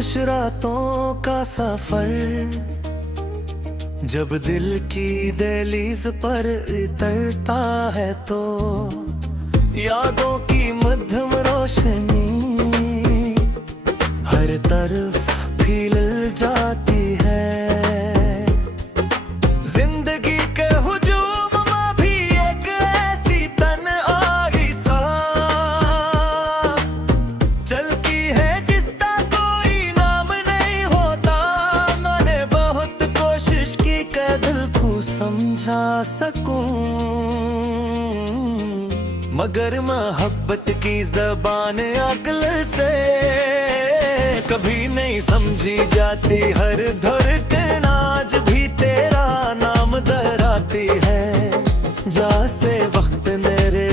खामोश रातों का सफर, जब दिल की दहलीज पर उतरता है तो यादों की मध्यम रोशनी हर तरफ फैल जाती है। जिंदगी के हुजूम में भी एक ऐसी तन्हाई सा चलती है जिसका कोई नाम नहीं होता। मैंने बहुत कोशिश की कि दिल को समझा सकूं, मगर मोहब्बत की ज़बान अक्ल से कभी नहीं समझी जाती। हर धड़कन आज भी तेरा नाम दोहराती है। जैसे वक्त मेरे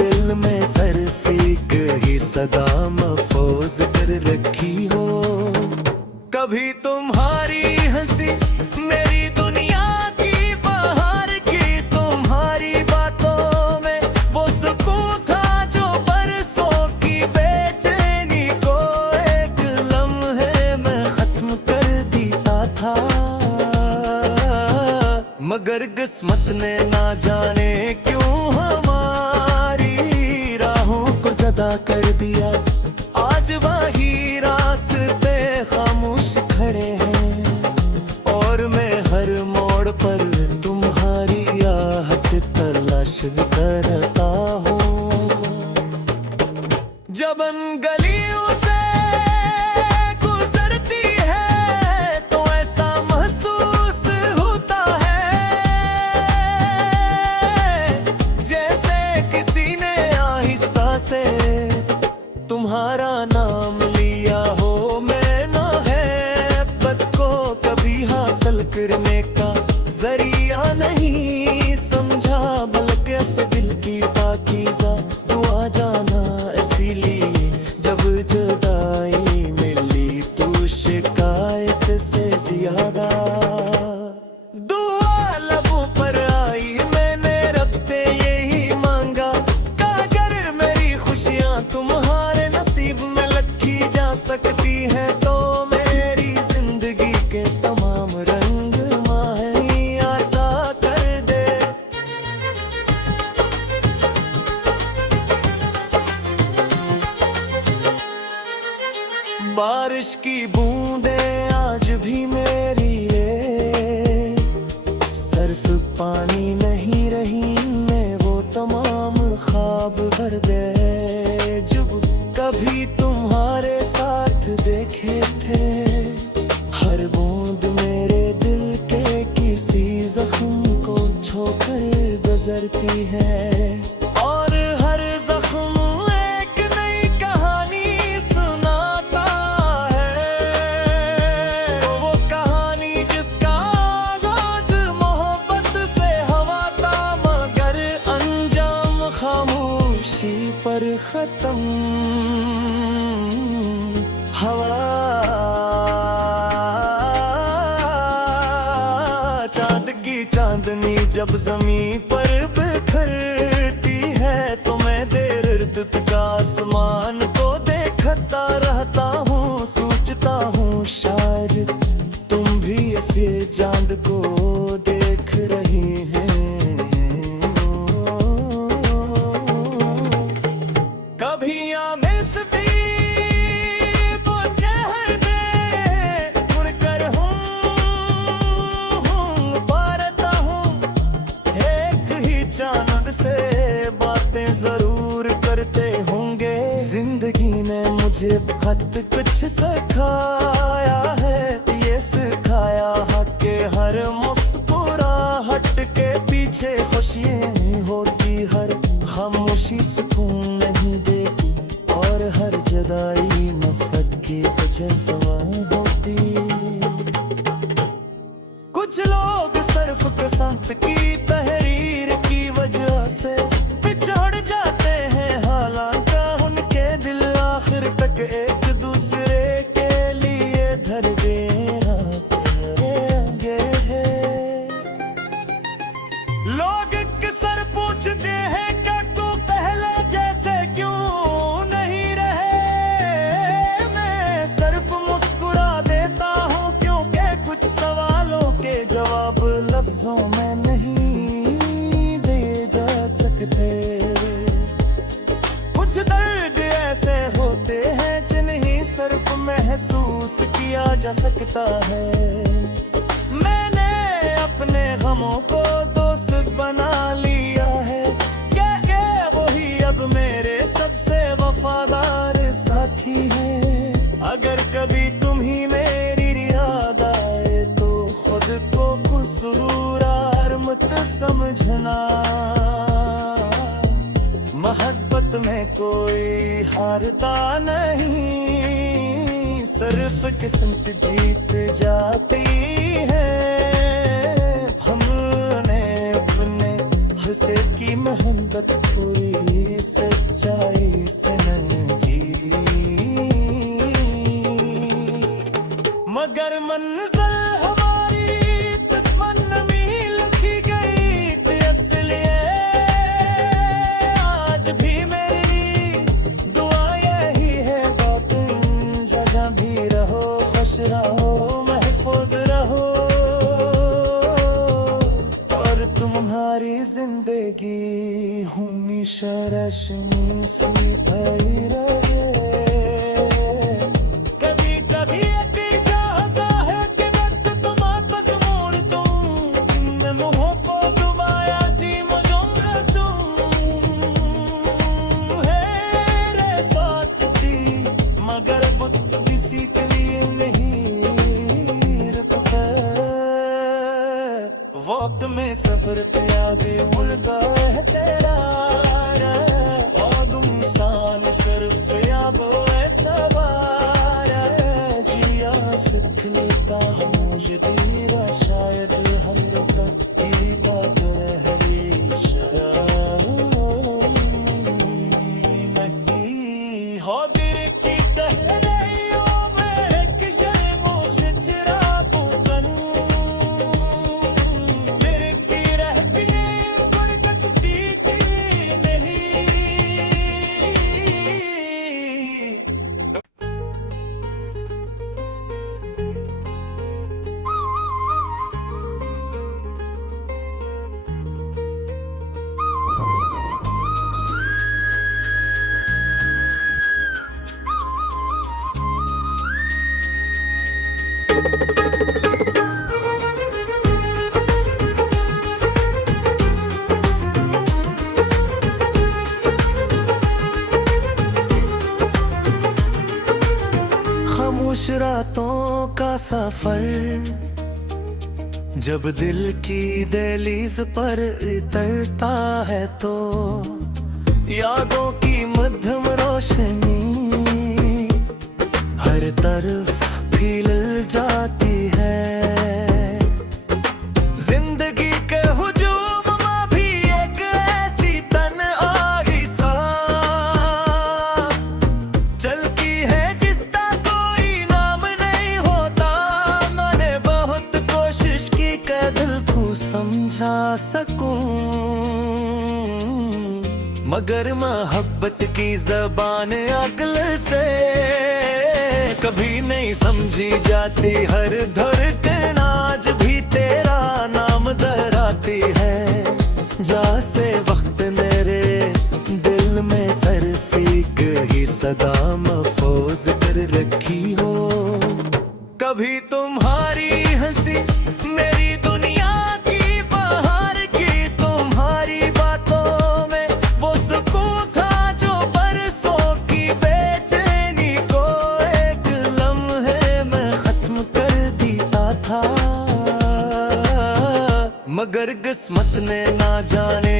दिल में सिर्फ एक ही सदा महफूज कर रखी हो। कभी तुम्हारी हंसी मेरी दुनिया की बाहर की, तुम्हारी बातों में वो सुकून था जो बरसों की बेचैनी को एक लम्हे में खत्म कर देता था। मगर किस्मत ने ना जाने क्यों हमारी राहों को जुदा कर दिया। आज वही रास्ते खामोश खड़े हैं और मैं हर मोड़ पर तुम्हारी आहट तलाश करता हूँ। जब गलियों से गुजरती है तो ऐसा महसूस होता है जैसे किसी ने आहिस्ता से तुम्हारा नाम लिया हो। मैं ना है पद को कभी हासिल करने का जरिया नहीं समझा, बल्कि ऐसे दिल की पाकीज़ा दुआ जाना। इसीलिए जब जुदाई मिली तो शिकायत से ज्यादा दुआ लबों पर आई। मैंने रब से यही मांगा कि अगर मेरी खुशियां तुम्हारे नसीब में लिखी जा सकती है तो मेरी जिंदगी के तमाम रंग माही अता कर दे। बारिश की बूंदें आज भी मेरी ये सिर्फ पानी नहीं रही, मैं वो तमाम ख्वाब भर गए जब कभी तुम्हारे साथ देखे थे। हर बूंद मेरे दिल के किसी जख्म को छोकर गुजरती है और हर जख्म एक नई कहानी सुनाता है। वो कहानी जिसका आगाज मोहब्बत से हुआ था, मगर अंजाम खामोशी पर खत्म। हवा चांद की चांदनी जब ज़मीं पर बिखरती है तो मैं देर इर्द का आसमान को देखता रहता हूँ। सोचता हूँ शायद तुम भी ऐसे चांद को देख रही हैं। कभी आने से चांद से बातें जरूर करते होंगे। जिंदगी ने मुझे बहुत कुछ सिखाया है, ये सिखाया है कि हर मुस्कुराहट के पीछे खुशियाँ होती, हर खामोशी सुकून नहीं देती और हर जुदाई नफरत की वजह सवा होती। कुछ लोग सिर्फ किस्मत की तहरीर की वजह से बिछड़ जाते हैं, हालांकि उनके दिल आखिर तक एक दूसरे के लिए धड़के हैं। लोग अक्सर पूछते हैं कि तू पहले जैसे क्यों नहीं रहे। मैं सिर्फ सिर्फ महसूस किया जा सकता है। मैंने अपने गमों को दोस्त बना लिया है, क्या वही अब मेरे सबसे वफादार साथी है। अगर कभी तुम ही मेरी याद आए तो खुद को कसूरवार मत समझना। मोहब्बत में कोई हारता नहीं, सिर्फ किस्मत जीत जाती है। हमने अपने हिस्से की मोहब्बत पूरी सच्चाई से नहीं जी, मगर मंजिल हमारी दुश्मन में लिखी गई थी असलिए। आज भी मेरी दुआ यही है, तुम जहाँ भी रहो खुश रहो महफूज रहो, और तुम्हारी जिंदगी हमेशा रोशनी से भरी रहे। कभी कभी चाहता है कि वक्त तुम्हारा मोड़ दूं, मैं मुँह को डुबाया जी मुझे है सोचती, मगर वक्त किसी के लिए नहीं रुकता। वक्त में सफर पे आगे मुड़ता है तेरा, और इंसान सिर्फ यादों ऐसा सीख लेता हूँ ये तेरा, शायद हम तक की बात हमेशा नहीं हो। दिल की गहराइयों में किशोरों से चिरागों तन दिल की रह गई पर कचती नहीं। खामोश रातों का सफर जब दिल की दहलीज पर उतरता है तो यादों की मध्यम रोशनी हर तरफ फैल जाती है। जिंदगी के हुजूम में भी एक ऐसी तन्हाई सा चलती है जिसका कोई नाम नहीं होता। मैंने बहुत कोशिश की कि दिल को समझा सकूं, मगर मोहब्बत की जबान अक्ल से कभी नहीं समझी जाती। हर धड़कन आज भी तेरा नाम दोहराती है। जैसे वक्त मेरे दिल में सिर्फ एक ही सदा महफूज कर रखी हो। कभी तुम्हारी हंसी मेरी दुनिया की बाहर की, तुम्हारी बातों में वो सुकून था जो बरसों की बेचैनी को एक लम्हे में खत्म कर दिया था। मगर किस्मत ने ना जाने